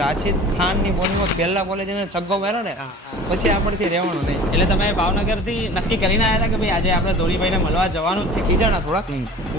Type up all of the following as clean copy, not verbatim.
રાશિદ ખાનની બોલિંગમાં પહેલા બોલે જેને છગ્ગો માર્યો ને પછી આપણથી રહેવાનું નહીં. એટલે તમે ભાવનગરથી નક્કી કરીને આવ્યા હતા કે ભાઈ આજે આપણે ધોનીભાઈને મળવા જવાનું જ છે? કીધા થોડાક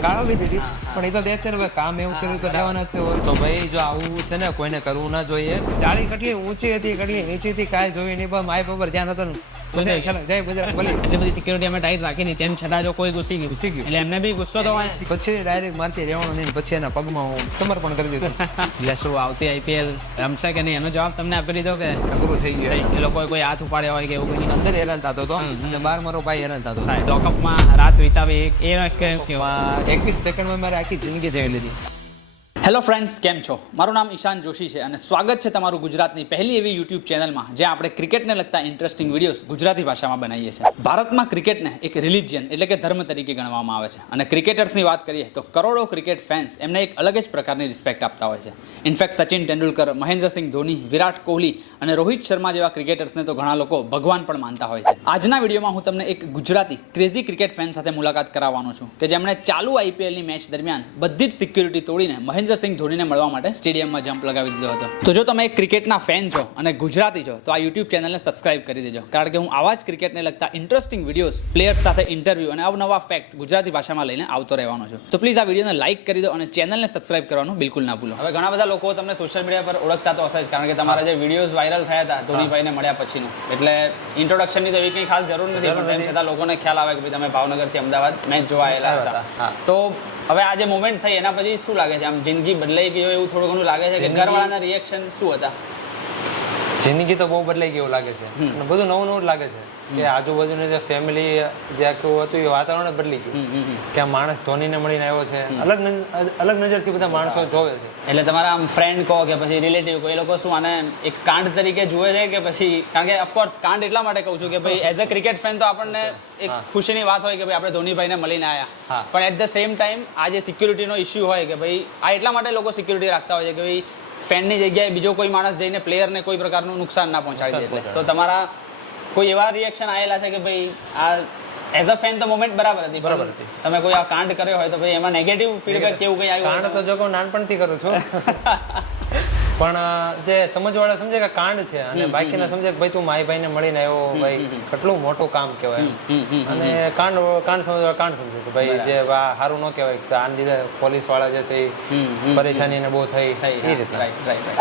ગાળો બી દીધી, પણ એ તો દેખતે ને ભાઈ કામ એવું કર્યું તો રહેવાના જ હોય. તો ભાઈ જો આવું છે ને કોઈને કરવું ના જોઈએ. જાળી કેટલી ઊંચી હતી કેટલી નીચી હતી કાંઈ જોઈ નહીં, બસ માય પર ધ્યાન હતું ને જય ગુજરાત બોલી. એટલી બધી સિક્યુરિટી અમે ટાઈટ રાખી તેમ છતાં જો કોઈ ઘૂસી ગયું એટલે એમને બી ગુસ્સો તો હોય. પછી ડાયરેક્ટ મારથી રહેવાનું નહીં, પછી એના પગમાં હું સમર્પણ કરી દીધું. એટલે શું આવતી આઈપીએલ રમશે કે નહીં એનો જવાબ તમને આપી દીધો કે પૂરું થઈ ગયું? એ લોકોએ કોઈ હાથ ઉપાડ્યો હોય કે એવું કંઈ? અંદર હેરાન થતો હતો અને બહાર મારો ભાઈ હેરાન થતો હતો. લોકઅપમાં રાત વિતાવી એનો એક્સપિરિયન્સ કેવો? 21 સેકન્ડમાં મારે આખી જિંદગી જીવી લીધી. હેલો ફ્રેન્ડ્સ, કેમ છો? મારું નામ ઈશાન જોશી છે અને સ્વાગત છે તમારું ગુજરાતની પહેલી એવી યુટ્યુબ ચેનલમાં જ્યાં આપણે ક્રિકેટને લગતા ઇન્ટરેસ્ટિંગ વિડીયોઝ ગુજરાતી ભાષામાં બનાવીએ છીએ. ભારતમાં ક્રિકેટને એક રિલિજિયન એટલે કે ધર્મ તરીકે ગણવામાં આવે છે અને ક્રિકેટર્સની વાત કરીએ તો કરોડો ક્રિકેટ ફેન્સ એમને એક અલગ જ પ્રકારની રિસ્પેક્ટ આપતા હોય છે. ઇનફેક્ટ સચિન તેંડુલકર, મહેન્દ્રસિંહ ધોની, વિરાટ કોહલી અને રોહિત શર્મા જેવા ક્રિકેટર્સને તો ઘણા લોકો ભગવાન પણ માનતા હોય છે. આજના વિડીયોમાં હું તમને એક ગુજરાતી ક્રેઝી ક્રિકેટ ફેન સાથે મુલાકાત કરાવવાનો છું કે જેમણે ચાલુ આઈપીએલની મેચ દરમિયાન બધી જ સિક્યુરિટી તોડીને મહેન્દ્રસિંહ ધોનીને મળવા માટે સ્ટેડિયમમાં જમ્પ લગાવી દીધો હતો. તો જો તમે એક ક્રિકેટના ફેન છો અને ગુજરાતી છો તો આ યુટ્યુબ ચેનલને સબસ્ક્રાઇબ કરી દેજો, કારણ કે હું આવા જ ક્રિકેટને લગતા ઇન્ટરેસ્ટિંગ વિડીયોઝ, પ્લેયર્સ સાથે ઇન્ટરવ્યૂ અને અવનવા ફેક્ટ ગુજરાતી ભાષામાં લઈને આવતો રહેવાનો છું. તો પ્લીઝ આ વિડીયોને લાઇક કરી દો અને ચેનલને સબસ્ક્રાઇબ કરવાનું બિલકુલ ના ભૂલો. હવે ઘણા બધા લોકો તમને સોશિયલ મીડિયા પર ઓળખતા તો હશે જ, કારણ કે તમારા જે વિડીયોઝ વાયરલ થયા હતા ધોનીભાઈને મળ્યા પછીનું, એટલે ઇન્ટ્રોડક્શનની તો એવી કંઈ ખાસ જરૂર નથી, પણ તેમ છતાં લોકોને ખ્યાલ આવે કે તમે ભાવનગરથી અમદાવાદ મેચ જોવા આવેલા હતા. તો હવે આ જે મોમેન્ટ થઈ એના પછી શું લાગે છે? આમ જિંદગી બદલાઈ ગઈ હોય એવું થોડું ઘણું લાગે છે કે ઘરવાળાના રિએક્શન શું હતા? જિંદગી તો બહુ બદલાઈ ગઈ એવું લાગે છે અને બધું નવું નવું લાગે છે કે આજુબાજુની જે ફેમિલી જે આખું હતું એ વાતાવરણ બદલી ગયું કે આ માણસ ધોનીને મળીને આવ્યો છે. અલગ નજરથી બધા માણસો જોવે છે. એટલે તમારા આમ ફ્રેન્ડ કહો કે પછી રિલેટિવ કોઈ લોકો શું આને એક કાંડ તરીકે જુએ છે કે પછી? કારણ કે ઓફકોર્સ કાંડ એટલા માટે કહું છું કે ભાઈ એઝ અ ક્રિકેટ ફેન તો આપણને એક ખુશીની વાત હોય કે ભાઈ આપણે ધોનીભાઈને મળીને આવ્યા, પણ એટ ધ સેમ ટાઈમ આ જે સિક્યુરિટીનો ઇસ્યુ હોય કે ભાઈ આ એટલા માટે લોકો સિક્યુરિટી રાખતા હોય છે કે ભાઈ ફેનની જગ્યાએ બીજો કોઈ માણસ જઈને પ્લેયરને કોઈ પ્રકારનું નુકસાન ના પહોંચાડી દે. એટલે તો તમારા કોઈ એવા રિએક્શન આવેલા છે કે ભાઈ આ એઝ અ ફેન તો મોમેન્ટ બરાબર હતી, બરાબર હતી, તમે કોઈ આ કાંડ કર્યો હોય તો ભાઈ એમાં નેગેટિવ ફીડબેક કેવું કંઈ આવ્યું? કાંડ તો જો હું નાનપણથી કરું છું પણ જે સમજવાળા સમજે કે કાંડ છે અને બાકીના સમજે કે ભાઈ તું મારી ભાઈને મળીને આવ્યો, ભાઈ કેટલું મોટું કામ કહેવાય. અને કાંડ સમજવા કાંડ સમજે કે ભાઈ જે સારું ન કહેવાય કે આને લીધે પોલીસ વાળા જે છે એ પરેશાનીને બહુ થઈ એ રીતના.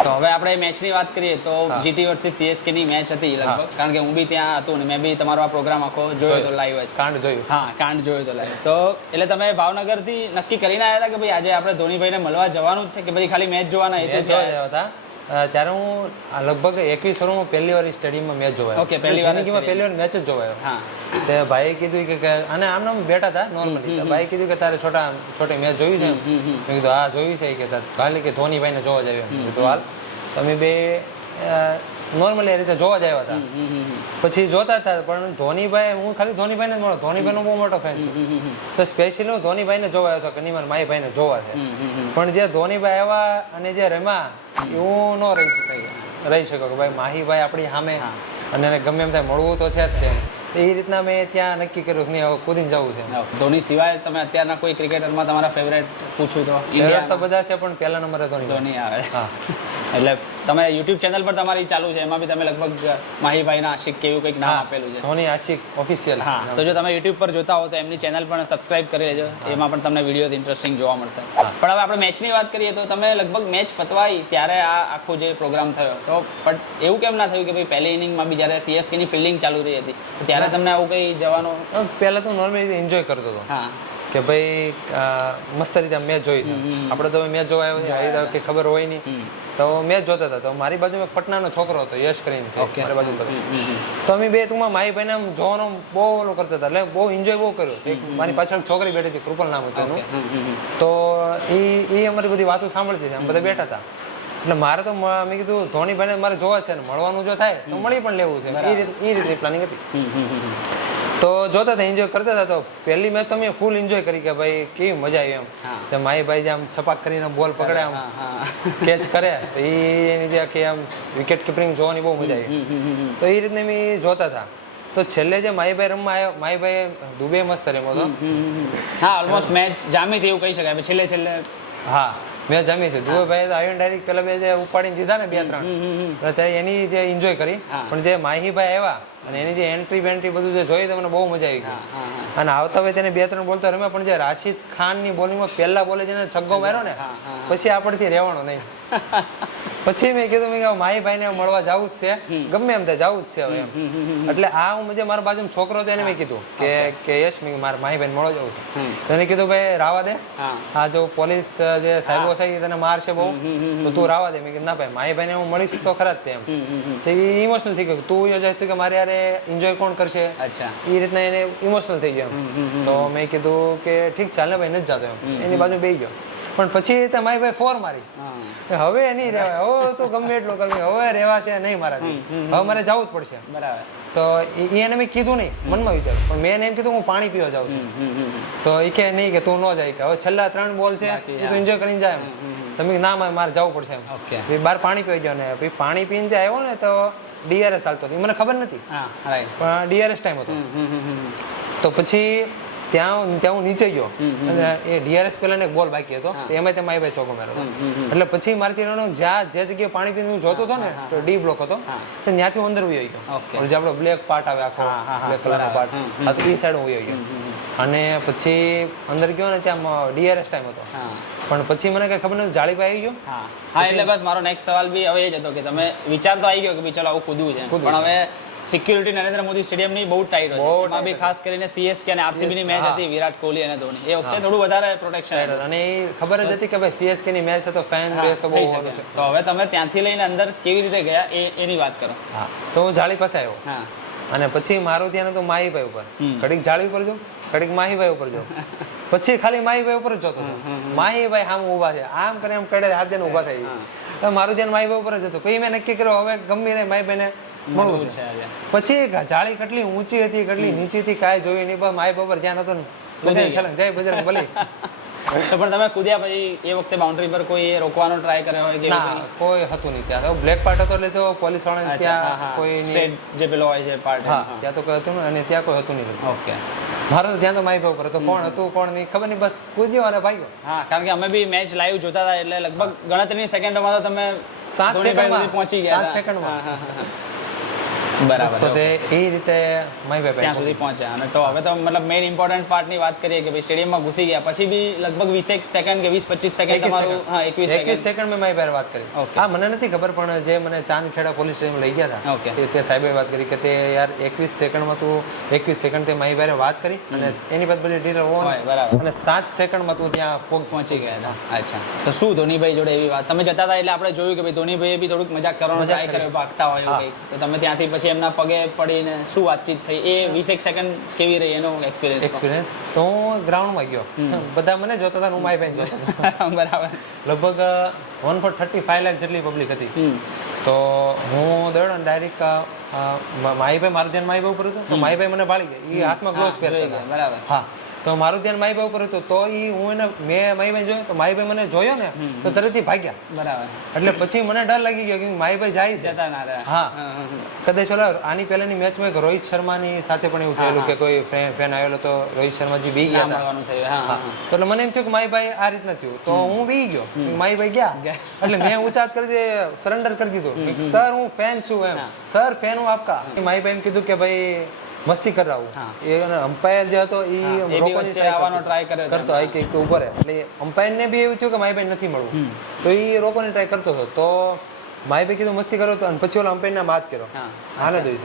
તો હવે આપણે મેચની વાત કરીએ તો જીટી વર્સિસ સીએસકે ની મેચ હતી લગભગ, કારણ કે હું બી ત્યાં હતો ને મેં બી તમારો આ પ્રોગ્રામ આખો જોયો તો લાઈવ જ. કાંડ જોયું? હા, કાંડ જોયો તો લાઈવ. તો એટલે તમે ભાવનગરથી નક્કી કરીને આવ્યા હતા કે ભાઈ આજે આપણે ધોનીભાઈને મળવા જવાનું જ છે કે પછી ખાલી મેચ જોવાના હેતુથી આવ્યા હતા? ત્યારે હું લગભગ 21 વર્ષમાં પહેલી વાર સ્ટેડિયમમાં મેચ જોવાયો. ઓકે, પહેલી વાર પહેલી વાર મેચ જ જોવાયો. હા, તે ભાઈએ કીધું કે અને આમ બેઠા હતા નોર્મલી, ભાઈ કીધું કે તારે છોટી મેચ જોઈ છે? મેં કીધું હા જોઈ છે. કે ખાલી કે ધોનીભાઈને જોવા જ આવ્યા. તો હાલ તમે બે નોર્મલી એ રીતે જોવા જ આવ્યા હતા. પછી જોતા હતા, પણ ધોનીભાઈ, હું ખાલી ધોનીભાઈને જ મળો, ધોનીભાઈનો બહુ મોટો ફેન છું, તો સ્પેશિયલી હું ધોનીભાઈને જોવા આવ્યો હતો કે નહીં મારે મારી ભાઈને જોવા છે. પણ જે ધોનીભાઈ આવ્યા અને જે રમ્યા એવું ન રહી શક્યો કે ભાઈ માહીભાઈ આપણી સામે અને એને ગમે એમ થાય મળવું તો છે જ. એ રીતના મેં ત્યાં નક્કી કર્યું કે નહીં હવે કૂદીને જવું છે. ધોની સિવાય તમે અત્યારના કોઈ ક્રિકેટરમાં તમારા ફેવરેટ પૂછું તો? ફેવરેટ તો બધા છે પણ પહેલા નંબરે ધોની આવે. હા, એટલે તમે યુટ્યુબ ચેનલ પર તમારી ચાલુ છે એમાં બી તમે લગભગ માહીભાઈના આશિક કેવું કંઈક નામ આપેલું છે, ધોની આશિક ઓફિશિયલ. હા, તો જો તમે યુટ્યુબ પર જોતા હો તો એમની ચેનલ પણ સબસ્ક્રાઇબ કરી લેજો, એમાં પણ તમને વિડીયો ઇન્ટરેસ્ટિંગ જોવા મળશે. પણ હવે આપણે મેચની વાત કરીએ તો તમે લગભગ મેચ પતવાઈ ત્યારે આ આખો જે પ્રોગ્રામ થયો તો પણ એવું કેમ ના થયું કે ભાઈ પહેલી ઇનિંગમાં બી જ્યારે સીએસકેની ફિલ્ડિંગ ચાલુ રહી હતી ત્યારે તમને આવું કંઈ જવાનું? પહેલા તો નોર્મલી એન્જોય કરતો હતો. હા, કે ભાઈ મસ્ત રીતે મેચ જોઈ. આપણે તો મેચ જોવા આવ્યો કે ખબર હોય નહીં તો મેચ જોતા હતા. તો મારી બાજુમાં પટનાનો છોકરો હતો, યશ કરીને છે મારી બાજુ. તો અમે બે ટૂંકમાં મારી ભાઈને આમ જોવાનો બહુ ઓલો કરતા હતા, એટલે બહુ એન્જોય બહુ કર્યો. મારી પાછળ છોકરી બેઠી હતી, કૃપલ નામ હતું એનું. તો એ અમારી બધી વાતો સાંભળતી છે, બધા બેઠા હતા. એટલે મારે તો મેં કીધું ધોનીભાઈને મારે જોવા છે ને મળવાનું જો થાય તો મળી પણ લેવું છે, એ રીતે પ્લાનિંગ હતી. તો જોતા હતા, એન્જોય કરતા હતા. તો પહેલી મેચ તો મેં ફૂલ એન્જોય કરી કે ભાઈ કેવી મજા આવી એમ. મારી ભાઈ જે આમ છપાક કરીને બોલ પકડે, આમ કેચ કરે તો એની જે આખી આમ વિકેટ કીપરિંગ જોવાની બહુ મજા આવી. તો એ રીતને મેં જોતા હતા. તો છેલ્લે જે માહીભાઈ રમવા આવ્યો, માહીભાઈ દુબે મસ્ત રમ્યો હતો. હા, ઓલમોસ્ટ મેચ જામી હતી એવું કહી શકાય છેલ્લે. હા, મેં જમી હતી. દુબઈભાઈ તો આવીને ડાયરેક્ટ પેલા બે જે ઉપાડીને દીધા ને 2-3 ત્યારે એની જે એન્જોય કરી. પણ જે માહીભાઈ આવ્યા અને એની જે એન્ટ્રી બેન્ટ્રી બધું જે જોઈ તો મને બહુ મજા આવી ગઈ. અને આવતા હોય તેને 2-3 બોલતા રમ્યા, પણ જે રાશિદ ખાનની બોલિંગમાં પહેલા બોલે જેને છગ્ગો માર્યો ને પછી આપણથી રહેવાનું નહીં. પછી મેં કીધું મેં માહીભાઈને મળવા જવું જ છે, ગમે એમ થાય જવું જ છે હવે એમ. એટલે આ હું જે મારા બાજુ છોકરો હતો એને મેં કીધું કે યશ મેં મારા માહીભાઈને મળવા જવું છે. તો એને કીધું ભાઈ રાવા દે, આ જો પોલીસ જે સાહેબો છે તને મારશે બહુ, તો તું રાવા દે. મેં કીધું ના ભાઈ માહીભાઈને હું મળીશ તો ખરા જ તેમ. તો એ ઇમોશનલ થઈ ગયું, તું યોજાય કે મારે યાર એન્જોય કોણ કરશે, એ રીતના એને ઇમોશનલ થઈ ગયો. તો મેં કીધું કે ઠીક ચાલ ને ભાઈ નથી જતો એમ, એની બાજુ બેસી ગયો. પણ પછી મારી ભાઈ ફોર મારી, હવે નહીં રહેવાય, હવે તું ગમે એટલું કરવી, હવે રહેવા છે નહીં મારાથી, હવે મારે જવું જ પડશે. બરાબર. તો એને મેં કીધું નહીં, મનમાં વિચાર, પણ મેં એમ કીધું હું પાણી પીવા જાઉં છું. તો એ કે નહીં કે તું ન જાય, કે હવે છેલ્લા 3 બોલ છે એ તો એન્જોય કરીને જાય એમ. તમે ના મારે જવું પડશે એમ. બહાર પાણી પીવા ગયો ને પછી પાણી પીને જે આવ્યો ને તો DRS ચાલતો હતો, મને ખબર નથી પણ DRS ટાઈમ હતો. તો પછી ત્યાં હું નીચે ગયો અને એ DRS પેલા એક બોલ બાકી હતો, એમાં તે મારી ભાઈ ચોકો માર્યો હતો. એટલે પછી મારથી જ્યાં જે જગ્યાએ પાણી પીને હું જોતો હતો ને તો D બ્લોક હતો, તો ત્યાંથી અંદર ઉઈ ગયો. જે આપણો બ્લેક પાર્ટ આવે આખો બ્લેક કલરનો પાર્ટ, આ તો એ સાઈડ ઉઈ ગયો. અને પછી અંદર ગયો ને ત્યાં DRS ટાઈમ હતો, પણ પછી મને કઈ ખબર નથી જાળી પર આવી ગયો. હા એટલે બસ મારો નેક્સ્ટ સવાલ બી હવે એ જ હતો કે તમે વિચાર તો આવી ગયો કે ચલો આવું કૂદવું છે, પણ હવે સિક્યુરિટી નરેન્દ્ર મોદી સ્ટેડિયમ ની બહુ ટાઈટ હોય, એમાં બી ખાસ કરીને CSK અને RCB ની મેચ હતી, વિરાટ કોહલી અને ધોની, એ વખતે થોડું વધારે પ્રોટેક્શન હતું. અને એ ખબર જ હતી કે ભાઈ CSK ની મેચ છે તો ફેન બેઝ તો બહુ સારું છે. તો હવે તમે ત્યાંથી લઈને અંદર કેવી રીતે ગયા એની વાત કરો. હા, તો હું જાળી પાસે આવ્યો અને પછી મારું ત્યાં તો માહીભાઈ ઉપર, ઘડીક જાળી ઉપર જો, ઘડીક માહીભાઈ ઉપર જો, પછી ખાલી માહીભાઈ ઉપર જ જોતો હતો. માહીભાઈ સામે ઉભા છે, આમ કરે એમ કડે હાથ દઈને ઉભા થઈ ગયા. મારું ધ્યાન માહીભાઈ ઉપર જ હતું. પછી મેં નક્કી કર્યો હવે ગમે તે માહીભાઈને મળવું છે. પછી જાળી કેટલી ઊંચી હતી કેટલી નીચી હતી કાંઈ જોયું નહીં, બસ માહીભાઈ ઉપર ધ્યાન હતું ને જય બજરંગ બલી. તો પણ તમે કૂદ્યા પછી એ વખતે બાઉન્ડ્રી પર કોઈ રોકવાનો ટ્રાય કર્યો હોય કે કોઈ હતું નહીં? ત્યાં બ્લેક પાર્ટ હતો એટલે તો પોલીસ વાળા ત્યાં કોઈ સ્ટેટ જે પેલો હોય છે પાર્ટ, ત્યાં તો કોઈ હતું ને, અને ત્યાં કોઈ હતું નહીં. ઓકે, મારો તો ત્યાં તો માહીભાઈ ઉપર હતો, કોણ હતું કોણ નહીં ખબર નહીં, બસ કૂદ્યો અને ભાગ્યો. હા, કારણ કે અમે બી મેચ લાઈવ જોતા હતા એટલે લગભગ ગણતરીની સેકન્ડોમાં તો તમે 7 સેકન્ડમાં પહોંચી ગયા. 7 સેકન્ડમાં બરાબર. તો તે એ રીતે માહીભાઈ ત્યાં સુધી પહોંચ્યા. અને તો હવે તો મતલબ મેઇન ઇમ્પોર્ટન્ટ પાર્ટની વાત કરીએ કે ભાઈ સ્ટેડિયમમાં ઘૂસી ગયા પછી બી લગભગ 20 સેકન્ડ કે 20-25 સેકન્ડ તમારું, હા 21 સેકન્ડ મેં માહીભાઈ વાત કરી. હા, મને નથી ખબર પણ જે મને ચાંદખેડા પોલીસ સ્ટેશન લઈ ગયા હતા તે સાહેબે વાત કરી કે તે યાર 21 સેકન્ડમાં તું 21 સેકન્ડ તે માહીભાઈ વાત કરી અને એની બાદ બધી ડિટેલ હોય બરાબર, અને 7 સેકન્ડમાં તું ત્યાં પહોંચી ગયા હતા. અચ્છા, તો શું ધોનીભાઈ જોડે એવી વાત તમે જતા હતા એટલે આપણે જોયું કે ભાઈ ધોનીભાઈએ બી થોડુંક મજાક કરવાનો ટ્રાય કર્યો, ભાગતા હોય એવું કંઈક, તો તમે ત્યાંથી પછી એમના પગે પડીને શું વાતચીત થઈ એ 20 સેકન્ડ કેવી રહી એનો એક્સપિરિયન્સ? તો હું ગ્રાઉન્ડમાં ગયો, બધા મને જોતા હતા, હું માહીભાઈ જોતો બરાબર. લગભગ 1.35 લાખ જેટલી પબ્લિક હતી. તો હું દોડ્યો ને ડાયરેક્ટ માહીભાઈ, મારું ધ્યાન માહીભાઈ ઉપર હતું, તો માહીભાઈ મને ભાળી ગયા, એ હાથમાં ગ્લોવ્સ પહેરતા. બરાબર. હા, તો મારું ધ્યાન માહીભાઈ ઉપર હતું, તો એ હું એને મેં માહીભાઈ જોયો તો માહીભાઈ મને જોયો ને તો તરતથી ભાગ્યા. બરાબર. એટલે પછી મને ડર લાગી ગયો કે માહીભાઈ જાય છે. હા, કદાચ ઓલા આની પહેલાની મેચમાં રોહિત શર્માની સાથે પણ એવું થયેલું કે કોઈ ફેન આવેલો તો રોહિત શર્માજી બી ગયા હતા. એટલે મને એમ થયું કે માહીભાઈ આ રીતના થયું, તો હું બી ગયો, માહીભાઈ ગયા એટલે મેં ઊંચા કરી દે સરેન્ડર કરી દીધું, સર હું ફેન છું એમ, સર ફેન હું આપકા. માહીભાઈ એમ કીધું કે ભાઈ મસ્તી કરાવું, એ અમ્પાયર જે હતો એ રોકવાની ટ્રાય કરતો હોય કે ઉભો રહે, એટલે અમ્પાયર ને બી એવું થયું કે માહીભાઈ નથી મળવું, તો એ રોકવાની ટ્રાય કરતો હતો. તો માહીભાઈ કીધું મસ્તી કરો તો, અને પછી ઓલા અમ્પાયર ને માત કર્યો, આનંદ હોય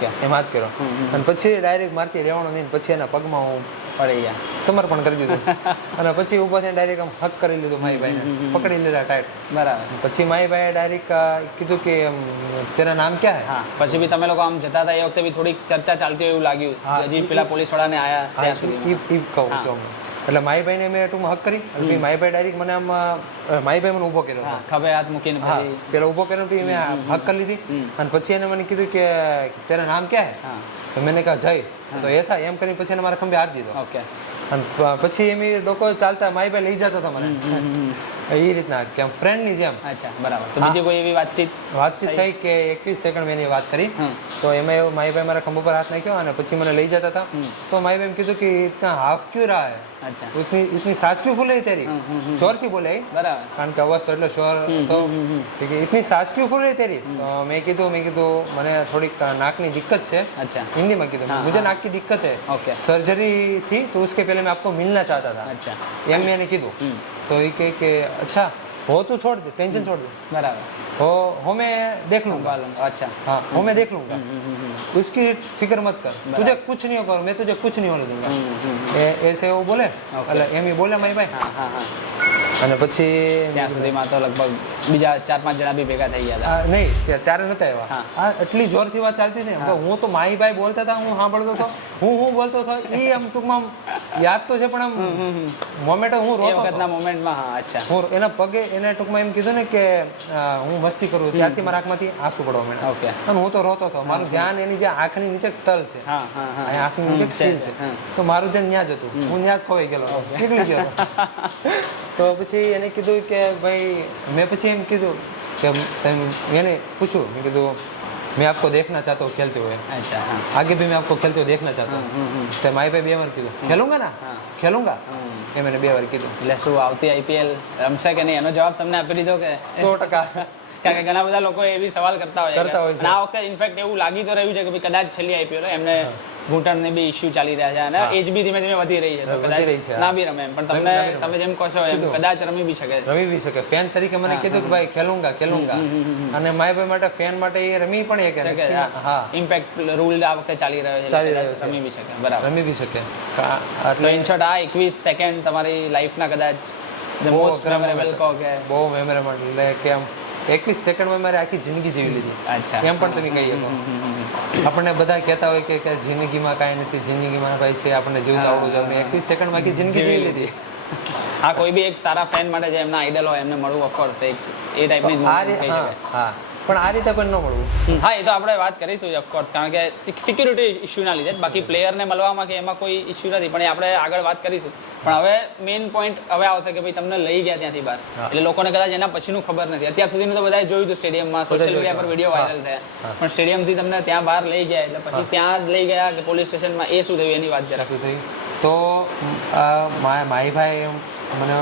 છે એ માત કર્યો, અને પછી ડાયરેક્ટ મારથી રહેવાનો નહીં, પછી એના પગમાં હું પડી ગયા, સમર્પણ કરી દીધું, અને પછી ઉભો થઈને ડાયરેક્ટ આમ હક કરી લીધું માહીભાઈને, પકડી લીધા ટાઈટ. બરાબર. પછી માહીભાઈએ ડાયરેક્ટ કીધું કે તેના નામ ક્યાં હે. પછી બી તમે લોકો આમ જતા હતા એ વખતે બી થોડીક ચર્ચા ચાલતી હોય એવું લાગ્યું, હજી પેલા પોલીસ વાળાને આયા ત્યાં સુધી કહું તો એટલે માહીભાઈને મેં ટૂંકમાં હક કરી, એટલે માહીભાઈ ડાયરેક્ટ મને આમ માહીભાઈ મને ઉભો કર્યો, ખભે હાથ મૂકીને પેલા ઉભો કર્યો, મેં હક કરી લીધી, અને પછી એને મને કીધું કે તેના નામ ક્યાં હે, તો મેં કહા જય, તો એસા એમ કરીને પછી એને મારા ખંભે હાથ દીધો. અને પછી એમ લોકો ચાલતા માહીભાઈ લઈ જતા હતા મને, એ રીતના કે ફ્રેન્ડની જેમ. અચ્છા બરાબર. તો બીજી કોઈ એવી વાતચીત થઈ કે 21 સેકન્ડ મેં એની વાત કરી. તો એમાં એવું મારી ભાઈ મારા ખંભા પર હાથ નાખ્યો અને પછી મને લઈ જતા હતા. તો મારી ભાઈ એમ કીધું કે ઇતના હાફ ક્यों रहा है? અચ્છા इतनी सांस क्यों फूल रही तेरी? जोर की बोले બરાબર. કારણ કે અવાજ તો એટલો શોર હતો કે ઇતની सांस क्यों फूल रही तेरी? તો મેં કીધું મને થોડીક નાકની દિક્કત છે. अच्छा हिंदी में કીધું मुझे नाक की दिक्कत है, ओके सर्जरी थी तो उसके पहले मैं आपको मिलना चाहता था. अच्छा એમ मैंने કીધું. તો એ કહે કે अच्छा हो तो छोड़ दे, टेंशन छोड़ दे, बराबर हो मैं देख लूंगा. अच्छा हाँ हो मैं देख लूंगा, उसकी फिक्र मत कर, तुझे कुछ नहीं होगा, मैं तुझे कुछ नहीं होने दूंगा. ऐसे वो बोले એટલે એમ ઈ બોલે મારી ભાઈ. હા હા અને પછી ત્યાં સુધીમાં તો લગભગ બીજા 4-5 જણા બી ભેગા થઈ ગયા હતા. નહીં ત્યારે નતા આવ્યા. આ એટલી જોરથી વાત ચાલતી હતી હું તો માહી ભાઈ બોલતા હતા, હું સાંભળતો હતો, હું બોલતો હતો. એ આમ ટૂંકમાં યાદ તો છે પણ આમ મોમેન્ટ હું રોતો હતો. વખતના મોમેન્ટમાં. હા અચ્છા. હું એના પગે એને ટૂંકમાં એમ કીધું ને કે હું મસ્તી કરું, ત્યારથી મારા આંખમાંથી આંસુ પડવા માંડ્યા. ઓકે. અને હું તો રોતો હતો. મારું ધ્યાન એની જે આંખની નીચે તલ છે, હા હા હા આંખની નીચે તીર છે, તો મારું ધ્યાન ત્યાં જ હતું. હું ત્યાં જ ખોવાઈ ગયેલો, નીકળી ગયો. તો પછી એને કીધું કે ભાઈ, મેં પછી એમ કીધું કે એને પૂછ્યું, મેં કીધું मैं आपको देखना चाहता हूँ खेलते हुए. अच्छा हाँ. आगे भी मैं आपको खेलते हुए देखना चाहता हूँ. तो माई पे 2 વાર કીધું ખેલુંગા ના, ખેલુંગા એ મેં 2 વાર કીધું. એટલે શું આવતી આઈપીએલ રમશે કે નહીં એનો જવાબ તમને આપી દીધો કે 100%? કારણ કે ઘણા બધા લોકો એવી સવાલ કરતા હોય છે. આ વખતે ઇનફેક્ટ એવું લાગી તો રહ્યું છે કે ભાઈ કદાચ છેલ્લી આઈપીએલ એમને ઘૂંટણને બી ઇશ્યુ ચાલી રહ્યા છે અને એજ બી ધીમે ધીમે વધી રહી છે, તો કદાચ ના બી રમે એમ. પણ તમે જેમ કહો છો એમ કદાચ રમી બી શકે. ફેન તરીકે મને કીધું કે ભાઈ ખેલુંગા. અને માય ભાઈ માટે, ફેન માટે એ રમી પણ શકે. હા, ઇમ્પેક્ટ રૂલ આ વખતે ચાલી રહ્યો છે, રમી બી શકે. બરાબર, રમી બી શકે. તો ઇન શોર્ટ આ 21 સેકન્ડ તમારી લાઈફના કદાચ ધ મોસ્ટ મેમોરેબલ કહો કે બહુ મેમોરેબલ. એટલે કે આમ 21 સેકન્ડમાં મારે આખી જિંદગી જીવી લીધી. અચ્છા. એમ પણ તમે કહી શકો. આપણને બધા કહેતા હોય કે જિંદગીમાં કાંઈ નથી, જિંદગીમાં ભાઈ છે આપણને જીવતા આવડું જોઈએ. 21 સેકન્ડમાં આખી જિંદગી જીવી લીધી. હા, કોઈ બી એક સારા ફેન માટે જે એમના આઈડલ હોય એમને મળવું ઓફકોર્સ એક એ ટાઈપની હા, પણ આ રીતે પણ ન મળવું. હા, એ તો આપણે વાત કરીશું ઓફકોર્સ, કારણ કે સિક્યુરિટી ઇશ્યુના લીધે. બાકી પ્લેયરને મળવામાં કે એમાં કોઈ ઇશ્યુ નથી, પણ એ આપણે આગળ વાત કરીશું. પણ હવે મેઇન પોઈન્ટ હવે આવશે કે ભાઈ તમને લઈ ગયા ત્યાંથી બહાર, એટલે લોકોને કદાચ એના પછીનું ખબર નથી. અત્યાર સુધીનું તો બધાએ જોયું હતું સ્ટેડિયમમાં, સોશિયલ મીડિયા પર વિડીયો વાયરલ થયા, પણ સ્ટેડિયમથી તમને ત્યાં બહાર લઈ ગયા એટલે પછી ત્યાં લઈ ગયા કે પોલીસ સ્ટેશનમાં, એ શું થયું એની વાત જરા. શું થયું તો માહી ભાઈ મને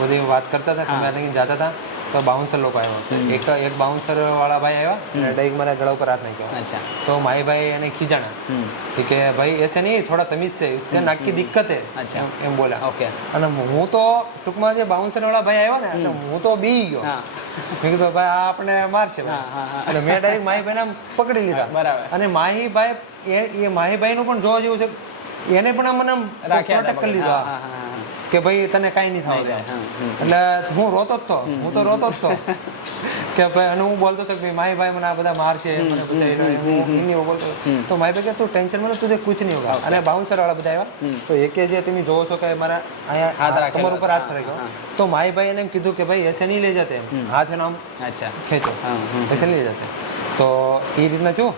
બધી વાત કરતા હતા કે મેં જતા હતા તો બાઉન્સર લોકો આવ્યા. એક બાઉન્સર વાળા ભાઈ આવ્યા અને ડાયરેક્ટ મારા ગળા ઉપર હાથ નાખ્યો. અચ્છા. તો માહી ભાઈ એને ખીજાણા કે ભાઈ એસે નહીં, થોડા તમીઝ છે, इससे नाक की दिक्कत है. અચ્છા. એમ બોલ્યા. ઓકે. અને હું તો ટૂંકમાં જે બાઉન્સર વાળા ભાઈ આવ્યા ને એટલે હું તો બી ગયો. મેં કીધું ભાઈ આ આપણે મારશે. અને મેં ડાયરેક્ટ માહી ભાઈને પકડી લીધા. બરાબર. અને માહી ભાઈ એ માહી ભાઈનું પણ જોવા જેવું છે, એને પણ મને પ્રોટેક્ટ કરી લીધો કે ભાઈ તને કાંઈ નહીં થવા. એટલે હું રોતો જ તો કે ભાઈ, અને હું બોલતો હતો કે માહી ભાઈ મને આ બધા મારશે, મને બચાવી બોલતો. તો માહી ભાઈ કે તું ટેન્શન માં તુજે કુછ નહીં હોગા. અને બાઉન્સર વાળા બધા આવ્યા તો એકે જે તમે જોવો છો કે મારા અહીંયા કમર ઉપર હાથ ફરી ગયો, તો માહી ભાઈ એને એમ કીધું કે ભાઈ એસે નહીં લઈ જતે, હાથ એનો આમ ખેંચો, એસે નહીં લઈ જતે. તો એ રીતના થયું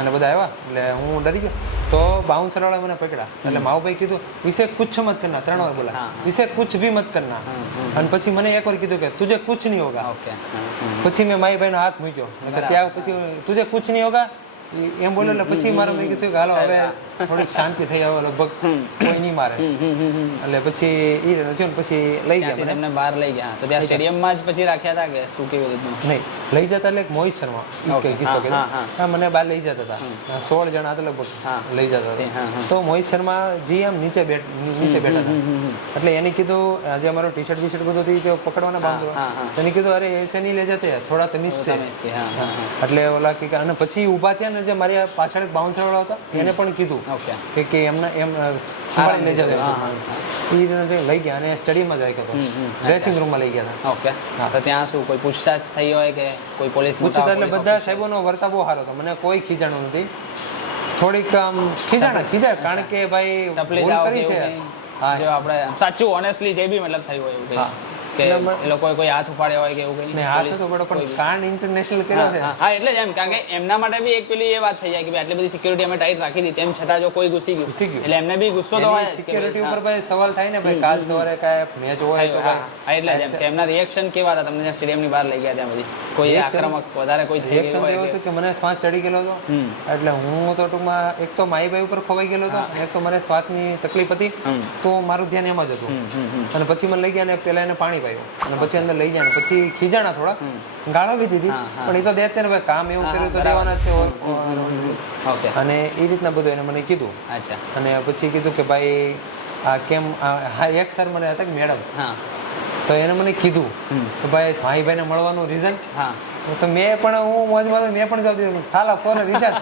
અને બધા આવ્યા એટલે હું ડરી ગયો. તો બાઉન્સર વાળા મને પકડ્યા એટલે માવુભાઈ કીધું વિશે કુછ મત કરના, 3 વાર બોલા વિશે કુછ ભી મત કરના. અને પછી મને એકવાર કીધું કે તુજે કુછ નહીં હોગા. પછી મેં માહી ભાઈનો હાથ મૂક્યો, ત્યાં પછી તુજે કુછ નહીં હોગા એમ બોલ્યો. એટલે પછી મારે મેં કીધું કે હાલો હવે થોડીક શાંતિ થઈ આવે, લગભગ કોઈ નહીં મારે. એટલે પછી એ રીતે થયું ને પછી લઈ ગયા મને બહાર લઈ ગયા. તો ત્યાં સ્ટેડિયમમાં જ પછી રાખ્યા હતા કે શું કેવી રીતનું? નહીં, લઈ જતા એટલે મોહિત શર્મા કિસ્સો કે મને બહાર લઈ જતા હતા. 16 જણા હતા લગભગ લઈ જતા હતા. તો મોહિત શર્મા જી આમ નીચે બેઠા હતા. એટલે એને કીધું આજે અમારો ટી શર્ટ બીશર્ટ બધું હતી પકડવાના બાંધવા, એને કીધું અરે એસે નહીં લઈ જતે, થોડા તમીઝ છે. એટલે ઓલા કે અને પછી ઊભા થયા ને જે મારી પાછળ એક બાઉન્સર વાળા હતા એને પણ કીધું કે એમને એમ લઈ જતા. એ રીતે લઈ ગયા અને સ્ટેડિયમમાં જ રાખ્યો હતો, ડ્રેસિંગ રૂમમાં લઈ ગયા હતા. ઓકે. તો ત્યાં શું કોઈ પૂછતાછ થઈ હોય કે કોઈ પોલીસ પૂછતા? એટલે બધા સાહેબોનો વર્તાવ બહુ સારો હતો, મને કોઈ ખીજાણું નથી. થોડીક આમ ખીજાય કારણ કે ભાઈ ભૂલ કરી છે. જો આપણે સાચું ઓનેસ્ટલી જે બી મતલબ થયું હોય એવું. કે એ લોકોએ કોઈ હાથ ઉપાડ્યો હોય કે એવું કંઈ? ને હાથ તો પડો પણ કાંડ ઇન્ટરનેશનલ કર્યો છે. હા એટલે જ એમ, કારણ કે એમના માટે બી એક પેલી એ વાત થઈ જાય કે ભાઈ આટલી બધી સિક્યુરિટી અમે ટાઈટ રાખી દીધી, તેમ છતાં જો કોઈ ઘૂસી ગયું એટલે એમને બી ગુસ્સો તો હોય. સિક્યુરિટી ઉપર ભાઈ સવાલ થાય ને ભાઈ, કાલ સવારે કાંઈ મેચ હોય તો ભાઈ એટલે જ એમ કે એમના રિએક્શન કેવા હતા તમને ત્યાં સ્ટેડિયમની બહાર લઈ ગયા ત્યાં બધી? કોઈ આક્રમક વધારે કોઈ થઈ રિએક્શન તો એવું હતું કે મને શ્વાસ ચડી ગયેલો હતો, એટલે હું તો ટૂંકમાં એક તો માઈ ભાઈ ઉપર ખોવાઈ ગયેલો હતો, એક તો મને શ્વાસની તકલીફ હતી, તો મારું ધ્યાન એમાં જ હતું. અને પછી મને લઈ ગયા ને પેલા એને પાણી પાયું અને પછી અંદર લઈ ગયા ને પછી ખીજાણા થોડા, ગાળો બી દીધી, પણ એ તો દેતે ને ભાઈ કામ એવું કર્યું તો દેવાના જ છે. અને એ રીતના બધું એને મને કીધું. અને પછી કીધું કે ભાઈ આ કેમ, હા એક સર મને હતા કે મેડમ, તો એને મને કીધું કે ભાઈ ભાઈને મળવાનું રીઝન, તો મેં પણ હું મોજમાં મેં પણ જલ્દી Thala four reason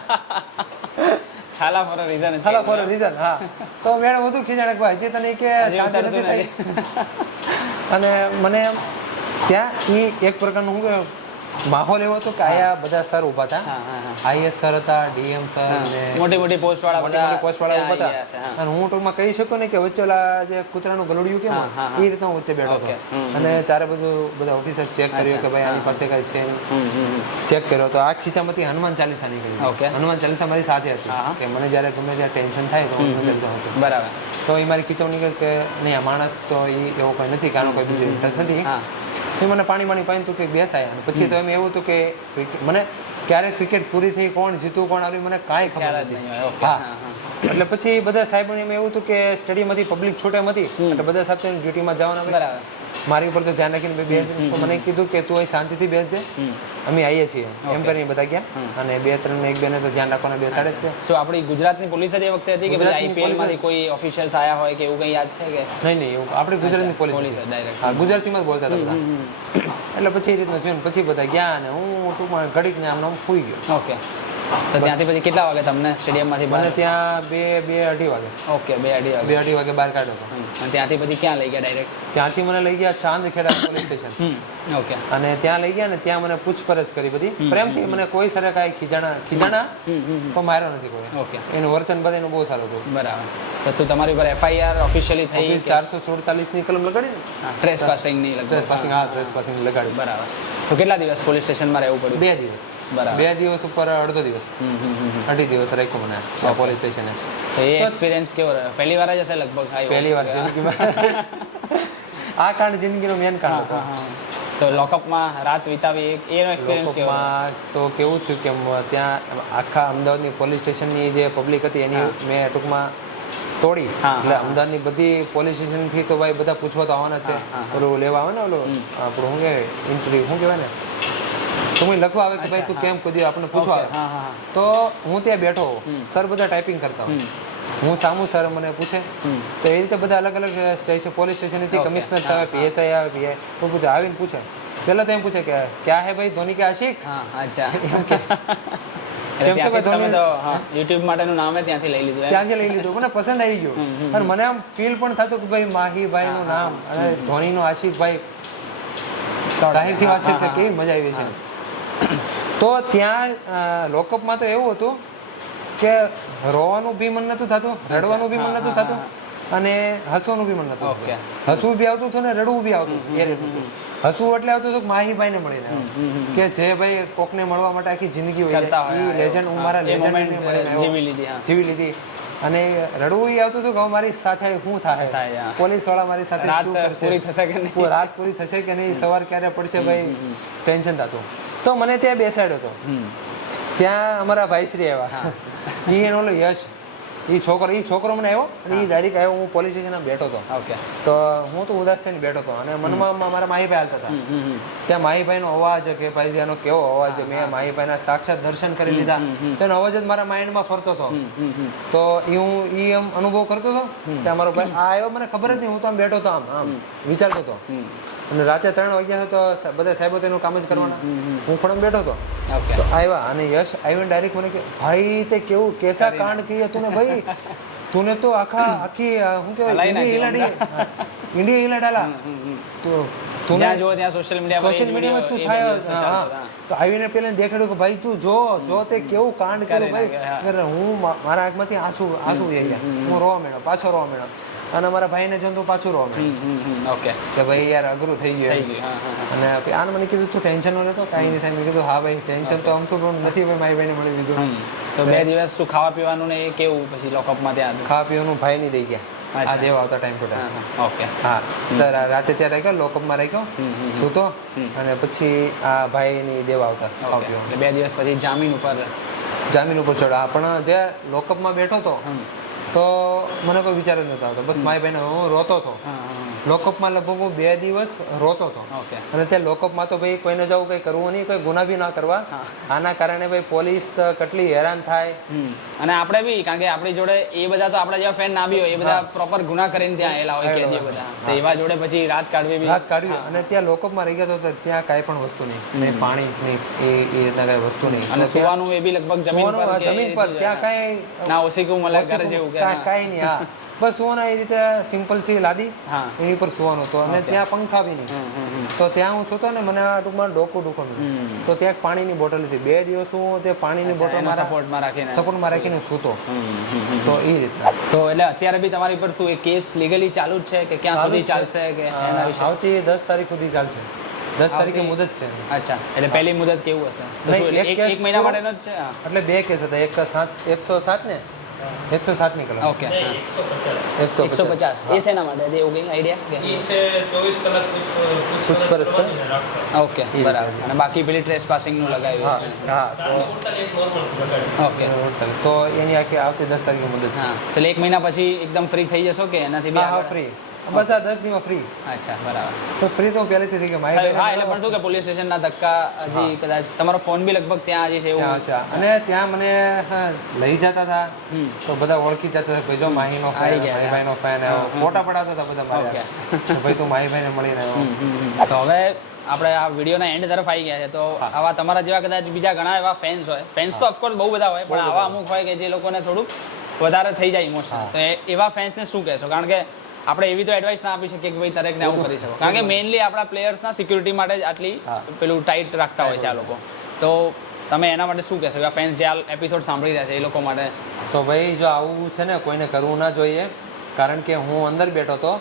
Thala four reason Thala four reason. હા, તો મેડમ બધું ખીજાણે કે ભાઈ હજી તને કે શાંતિ નથી થઈ. અને મને ત્યાં એ એક પ્રકારનું શું કે માહોલ એવો હતો કે આયા બધા સર ઉભા હતા, આઈએસ સર હતા, ડીએમ સર ને મોટી મોટી પોસ્ટ વાળા ઉભા હતા. અને હું ટૂંકમાં કહી શકું ને કે વચ્ચે ઓલા જે કૂતરાનું ગલુડિયું કેમ એ રીતના વચ્ચે બેઠો હતો. અને ચારે બધું બધા ઓફિસર ચેક કર્યું કે ભાઈ આની પાસે કઈ છે નહીં, ચેક કર્યો તો આ ખીચામાંથી હનુમાન ચાલીસા નીકળી. હનુમાન ચાલીસા મારી સાથે હતી કે મને જ્યારે ગમે ત્યારે ટેન્શન થાય તો હનુમાન ચાલીસા વાંચું. બરાબર. તો એ મારી ખીચામાં નીકળે કે નહીં આ માણસ તો એ એવો કંઈ નથી કે આનો કોઈ બીજો ઇન્ટરેસ્ટ નથી. એ મને પાણી પાણી તું કે બેસાય. અને પછી તો એમ એવું હતું કે મને ક્યારે ક્રિકેટ પૂરી થઈ, કોણ જીતું કોણ આવ્યું મને કાંઈ ખબર નથી. હા, એટલે પછી બધા સાહેબોને એમ એવું હતું કે સ્ટેડિયમમાંથી પબ્લિક છૂટે નથી એટલે બધા સાહેબ ડ્યુટીમાં જવાના. બરાબર. મારી ઉપર તો ધ્યાન રાખીને બેસ. મને કીધું કે તું અહીં શાંતિથી બેસજે, અમે આવીએ છીએ એમ કરીને બધા ગયા. અને 2-3 ને 1-2 ને તો ધ્યાન રાખવાના બેસાડે જ. શું આપણી ગુજરાતની પોલીસ જ એ વખતે હતી કે આઈપીએલ માંથી કોઈ ઓફિશિયલ્સ આયા હોય કે એવું કંઈ યાદ છે કે? નહીં એવું આપણી ગુજરાતની પોલીસ ડાયરેક્ટ. હા, ગુજરાતીમાં જ બોલતા હતા બધા. એટલે પછી એ રીતનું થયું ને પછી બધા ગયા અને હું ટૂંકમાં ઘડીક ને આમ ફૂઈ ગયો. ઓકે. તો ત્યાંથી પછી કેટલા વાગે તમને સ્ટેડિયમમાંથી? મને ત્યાં 2-2:30 વાગે. ઓકે, 2:30 વાગે બહાર કાઢ્યો હતો. અને ત્યાંથી પછી ક્યાં લઈ ગયા ડાયરેક્ટ? ત્યાંથી મને લઈ ગયા ચાંદખેડા પોલીસ સ્ટેશન. ઓકે. અને ત્યાં લઈ ગયા ને ત્યાં મને પૂછપરછ કરી બધી પ્રેમથી. મને કોઈ સરે કાંઈ ખીજાણા પણ માર્યો નથી કોઈ. ઓકે. એનું વર્તન બધાનું બહુ સારું હતું. બરાબર. તો શું તમારી ઉપર એફઆઈઆર ઓફિશિયલી થઈ? 447 ની કલમ લગાડી ને, ટ્રેસપાસિંગની ટ્રેસપાસિંગ. હા, ટ્રેસપાસિંગ લગાડી. બરાબર. તો કેટલા દિવસ પોલીસ સ્ટેશનમાં રહેવું પડ્યું? 2 દિવસ. બરાબર. 2 દિવસ ઉપર અડધો દિવસ, 2.5 દિવસ રાખ્યું મને પોલીસ સ્ટેશને. એ એક્સપિરિયન્સ કેવો રહ્યો? પહેલી વાર જ હશે લગભગ? પહેલી વાર જિંદગીમાં. આ કાંડ જિંદગીનો મેન કાંડ હતો. તો લોકઅપમાં રાત વિતાવી એનો એક્સપિરિયન્સ કેવો? તો કેવું થયું કે ત્યાં આખા અમદાવાદની પોલીસ સ્ટેશનની જે પબ્લિક હતી એની મેં ટૂંકમાં તોડી. એટલે અમદાવાદની બધી પોલીસ સ્ટેશનથી તો ભાઈ બધા પૂછવા તો આવવાના છે. ઓલું લેવા આવે ને ઓલું આપણું શું કહેવાય ઇન્ટરવ્યુ, શું કહેવાય ને, તો હું લખવા આવે કે ભાઈ તું કેમ કોઈ આપણને પૂછવા આવે. તો હું ત્યાં બેઠો, સર બધા ટાઈપિંગ કરતા હોય, હું સામું સર મને પૂછે. તો એ રીતે બધા અલગ અલગ સ્ટેશન પોલીસ સ્ટેશનથી કમિશનર આવે, પીએસઆઈ આવે, પીઆઈ તો પૂછે, આવીને પૂછે. પહેલા તો એમ પૂછે કે ક્યાં હે ભાઈ ધોની કે આશિક. અચ્છા. કેમ છે ભાઈ ધોની? તો યુટ્યુબ માટેનું નામ ત્યાંથી લઈ લીધું. મને પસંદ આવી ગયું અને મને આમ ફીલ પણ થતું કે ભાઈ માહીભાઈ નું નામ અને ધોનીનો આશિકભાઈ, જાહેરથી વાત છે કે કેવી મજા આવી છે. તો ત્યાં લોકઅપમાં તો એવું હતું કે રોવાનું બી મન નતું થતું, રડવાનું બી મન નતું થતું અને હસવાનું બી મન નતું. હસવું બી આવતું હતું ને રડવું બી આવતું. એ રીતનું હસવું એટલે આવતું હતું કે માહીભાઈને મળીને, કે જે ભાઈ કોકને મળવા માટે આખી જિંદગી હોય એ લેજન્ડ, હું મારા લેજન્ડને જીવી લીધી. અને રડવું એ આવતું હતું કે મારી સાથે શું થાય, પોલીસ વાળા મારી સાથે શું કરશે, રાત પૂરી થશે કે નહીં, સવાર ક્યારે પડશે, ભાઈ ટેન્શન થતું. તો મને ત્યાં બેસાડ્યો હતો. ત્યાં અમારા ભાઈશ્રી આવ્યા, એ એનો ઓલો યશ, એ છોકરો મને આવ્યો અને એ ડાયરેક્ટ આવ્યો. હું પોલીસ સ્ટેશનમાં બેઠો હતો. તો હું તો ઉદાસ થઈને બેઠો હતો અને મનમાં મારા માહીભાઈ હાલતા હતા. ત્યાં માહીભાઈનો અવાજ કે ભાઈ એનો કેવો અવાજ, મેં માહીભાઈના સાક્ષાત દર્શન કરી લીધા. તો એનો અવાજ જ મારા માઇન્ડમાં ફરતો હતો. તો હું એમ અનુભવ કરતો હતો. ત્યાં મારો ભાઈ આ આવ્યો, મને ખબર જ નહીં, હું તો આમ બેઠો હતો, આમ વિચારતો હતો. અને રાતે 3 વાગ્યા તો બધા સાહેબો તેનું કામ જ કરવાના, હું ખોડમ બેઠો હતો. તો આવ્યા અને યશ આવીને ડાયરેક્ટ મને કે ભાઈ તે કેવું કેસા કાંડ કીએ તું ને ભાઈ, તું તો આખી શું કહેવાય ઇન્ડિયા હિલા ડાલા. તો તું જો ત્યાં સોશિયલ મીડિયામાં તું છાયો. તો આવીને પેલા દેખાડ્યું કે ભાઈ તું જો તે કેવું કાંડ કર્યું ભાઈ. હું મારા આંખમાંથી આંસુ આવી ગયા, હું રોવા માંડ્યો, પાછો રોવા માંડ્યો. અને અમારા ભાઈને જોઈને તો પાછું રહો ઓકે કે ભાઈ યાર અઘરું થઈ ગયું થઈ ગયું અને આને મને કીધું તું ટેન્શન ન લેતો કાંઈ નહીં થાય મેં કીધું હા ભાઈ ટેન્શન તો આમ તો નથી ભાઈ મારી ભાઈને મળી લીધું તો 2 દિવસ શું ખાવા પીવાનું ને એ કેવું પછી લોકઅપમાં ત્યાં ખાવા પીવાનું ભાઈ નહીં દઈ ગયા આ દેવા આવતા ટાઈમ ટુ ટાઈમ ઓકે હા તો રાતે ત્યાં રાખ્યો લોકઅપમાં રાખ્યો સૂતો અને પછી આ ભાઈની દેવા આવતા ખાવા પીવાનું 2 દિવસ પછી જામીન ઉપર ચડ્યા પણ જે લોકઅપમાં બેઠો હતો તો મને કોઈ વિચાર જ નતો આવતો બસ મારી ભાઈને હું રોતો હતો લોકઅપમાં લગભગ હું 2 દિવસ રોતો હતો અને ત્યાં લોકઅપમાં તો ભાઈ કોઈને જવું કંઈ કરવું નહીં કોઈ ગુના બી ના કરવા આના કારણે ભાઈ પોલીસ કેટલી હેરાન થાય અને આપણે બી કારણ કે આપણી જોડે એ બધા તો આપણા જેવા ફ્રેન્ડ ના બી હોય એ બધા પ્રોપર ગુના કરીને ત્યાં આવેલા હોય કે બધા તો એવા જોડે પછી રાત કાઢવી અને ત્યાં લોકઅપમાં રહી ગયો તો ત્યાં કાંઈ પણ વસ્તુ નહીં પાણી નહીં એ રીતના કાંઈ વસ્તુ નહીં અને સુવાનું એ બી લગભગ જમીન પર ત્યાં કાંઈ ના ઓસીકું મળે ઘરે જેવું કાંઈ નહીં હા બસ સુવાના એ રીતે સિમ્પલ સી લાદી એની પર સુવાનું હતું અને ત્યાં પંખા બી નહીં તો ત્યાં હું સુતો ને મને આ ટૂંકમાં ડોકું દુખવાનું તો ત્યાં પાણીની બોટલ હતી 2 દિવસ હું તે પાણીની બોટલ મારા સપોર્ટમાં રાખીને સૂતો તો એ રીતના તો એટલે અત્યારે બી તમારી પર શું એ કેસ લીગલી ચાલુ જ છે કે ક્યાં સુધી ચાલશે કે એના વિશે આવતી 10 તારીખ સુધી ચાલશે 10 તારીખે મુદત છે અચ્છા એટલે પહેલી મુદત કેવું હશે એક મહિના માટેનો જ છે એટલે 2 કેસ હતા એક 107 ને 107 ની કલમ ઓકે 150 એ શેના માટે દે એવું કઈ આઈડિયા એ છે 24 કલાક પૂછપરછ કરે ઓકે બરાબર અને બાકી પેલી ટ્રેસ પાસિંગ નું લગાવ્યું હા ટોટલ એક નોર્મલ લગાડ્યું ઓકે તો એની આખી આવતી 10 તારીખે મુદત છે હા એટલે 1 મહિના પછી એકદમ ફ્રી થઈ જશો કે એનાથી બી હા ફ્રી બસ આ 10 દિવસમાં ફ્રી અચ્છા બરાબર તો ફ્રી તો પહેલેથી થઈ ગયા મારી હા એટલે પણ શું કે પોલીસ સ્ટેશનના ધક્કા હજી કદાચ તમારો ફોન બી લગભગ ત્યાં હજી છે એવું અચ્છા અને ત્યાં મને લઈ જતા હતા તો બધા ઓળખી જતા હતા ભાઈ જો માહીનો ફેન માહીભાઈનો ફેન આવ્યો ફોટા પડાવતા હતા બધા મારે ભાઈ તું માહીભાઈને મળીને આવ્યો તો હવે આપણે આ વિડીયોના એન્ડ તરફ આવી ગયા છે તો આવા તમારા જેવા કદાચ બીજા ઘણા એવા ફેન્સ હોય ફેન્સ તો ઓફકોર્સ બહુ બધા હોય પણ આવા અમુક હોય કે જે લોકોને થોડુંક વધારે થઈ જાય ઇમોશનલ તો એવા ફેન્સને શું કહેશો કારણ કે આપણે એવી તો એડવાઇસ ના આપી શકીએ કે ભાઈ તરેકને આવું કરી શકો કારણ કે મેઇનલી આપણા પ્લેયર્સના સિક્યુરિટી માટે જ આટલી પેલું ટાઈટ રાખતા હોય છે આ લોકો તો તમે એના માટે શું કહેશો કે ફેન્સ જે આ એપિસોડ સાંભળી રહ્યા છે એ લોકો માટે તો ભાઈ જો આવું છે ને કોઈને કરવું ના જોઈએ કારણ કે હું અંદર બેઠો હતો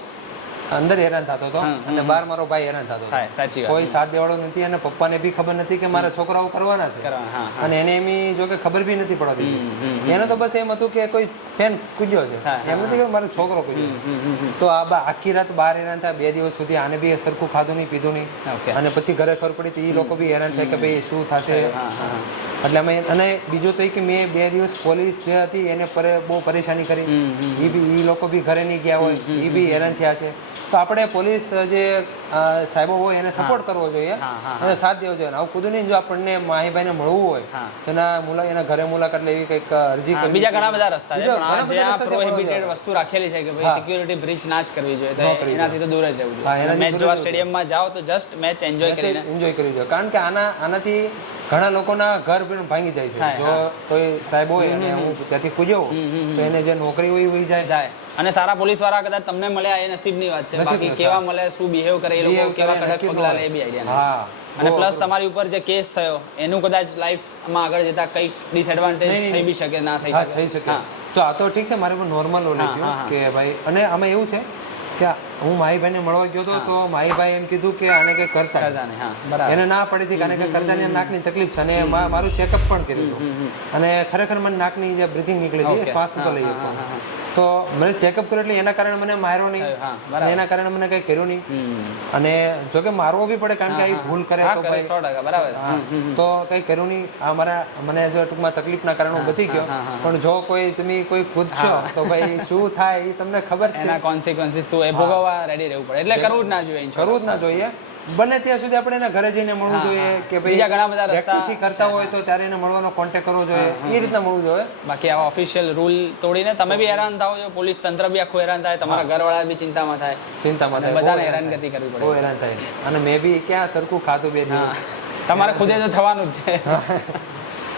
અંદર હેરાન થતો હતો અને બહાર મારો ભાઈ હેરાન થતો હતો કોઈ સાથ દેવાળો નથી અને પપ્પાને બી ખબર નથી કે મારા છોકરાઓ કરવાના છે અને એને એમ જો કે ખબર બી નથી પડતી એને તો બસ એમ હતું કે કોઈ ફેન કૂદ્યો છે એમ નથી કે મારો છોકરો કૂદ્યો તો આ આખી રાત બહાર હેરાન થયા 2 દિવસ સુધી આને બી સરખું ખાધું નહીં પીધું નહીં અને પછી ઘરે ખબર પડી તો એ લોકો બી હેરાન થાય કે ભાઈ શું થશે એટલે અમે અને બીજું તો એ કે મેં 2 દિવસ પોલીસ જે હતી એને બહુ પરેશાની કરી એ લોકો બી ઘરે નહીં ગયા હોય એ બી હેરાન થયા છે તો આપણે પોલીસ જે સાહેબો હોય એને સપોર્ટ કરવો જોઈએ અને સાથ દેવો જોઈએ આવું કુદું નહીં જો આપણને માહીભાઈને મળવું હોય એના ઘરે મુલાકાત લેવી કંઈક અરજી કરવી બીજા ઘણા બધા રસ્તા છે પણ આ જે પ્રોહિબિટેડ વસ્તુ રાખેલી છે કે ભાઈ સિક્યુરિટી બ્રીચ ના જ કરવી જોઈએ તો એનાથી તો દૂર જ જવું જોઈએ મેચ જોવા સ્ટેડિયમમાં જાઓ તો જસ્ટ મેચ એન્જોય કરવી જોઈએ કારણ કે આનાથી ઘણા લોકોના ઘર પણ ભાંગી જાય છે જો કોઈ સાહેબ હોય અને હું ત્યાંથી કૂદ્યો તો એને જે નોકરી હોય એ વહી જાય અને સારા પોલીસ વાળા કદાચ તમને મળ્યા એ નસીબની વાત છે બાકી કેવા મળે શું બિહેવ કરે એ લોકો કેવા કડક પગલા લે એ બી આઈડિયા અને પ્લસ તમારી ઉપર જે કેસ થયો એનું કદાચ લાઈફમાં આગળ જતા કંઈક ડિસએડવાન્ટેજ થઈ બી શકે ના થઈ શકે જો આ તો ઠીક છે મારે પણ નોર્મલ ઓલી ગયો કે ભાઈ અને આમાં એવું છે કે હું માહીભાઈને મળવા ગયો હતો તો માહીભાઈ એમ કીધું કે આને કંઈ કરતા એને ના પડી હતી કે આને કંઈ કરતા નહીં નાકની તકલીફ છે અને મારું ચેકઅપ પણ કર્યું હતું અને ખરેખર મને નાકની જે બ્રિથિંગ નીકળી હતી શ્વાસ નતો લઈ શકતો તો મને ચેકઅપ કર્યું એટલે એના કારણે મને માર્યો નહીં એના કારણે મને કંઈ કર્યું નહીં અને જો કે મારવો બી પડે કારણ કે આ ભૂલ કરે તો ભાઈ તો કંઈ કર્યું નહીં આ મને જો ટૂંકમાં તકલીફના કારણે હું બચી ગયો પણ જો તમે કોઈ કૂદશો તો ભાઈ શું થાય એ તમને ખબર છે એના કોન્સિક્વન્સીસ શું એ ભોગવવા રેડી રહેવું પડે એટલે કરવું જ ના જોઈએ બને ત્યાં સુધી આપણે એના ઘરે જઈને મળવું જોઈએ કે બીજા ઘણા બધા પ્રેક્ટિસ કરતા હોય તો ત્યારે એને મળવાનો કોન્ટેક્ટ કરવો જોઈએ એ રીતના મળવું જોઈએ બાકી આવા ઓફિશિયલ રૂલ તોડીને તમે બી હેરાન થાઓ છો પોલીસ તંત્ર બી આખું હેરાન થાય તમારા ઘરવાળા બી ચિંતામાં થાય બધાને હેરાનગતિ કરવી પડે બહુ હેરાન થાય અને મેં બી ક્યાં સરખું ખાધું 2 દિવસ તમારે ખુદે તો થવાનું જ છે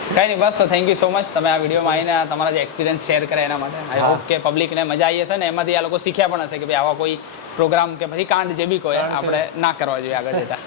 કઈ નહીં બસ તો થેન્ક યુ સો મચ તમે આ વિડીયોમાં આવીને તમારા જે એક્સપિરિયન્સ શેર કરે એના માટે આઈ હોપ કે પબ્લિકને મજા આવી હશે ને એમાંથી આ લોકો શીખ્યા પણ હશે કે ભાઈ આવા કોઈ પ્રોગ્રામ કે પછી કાંડ જે બી કોઈ આપણે ના કરવા જોઈએ આગળ જતા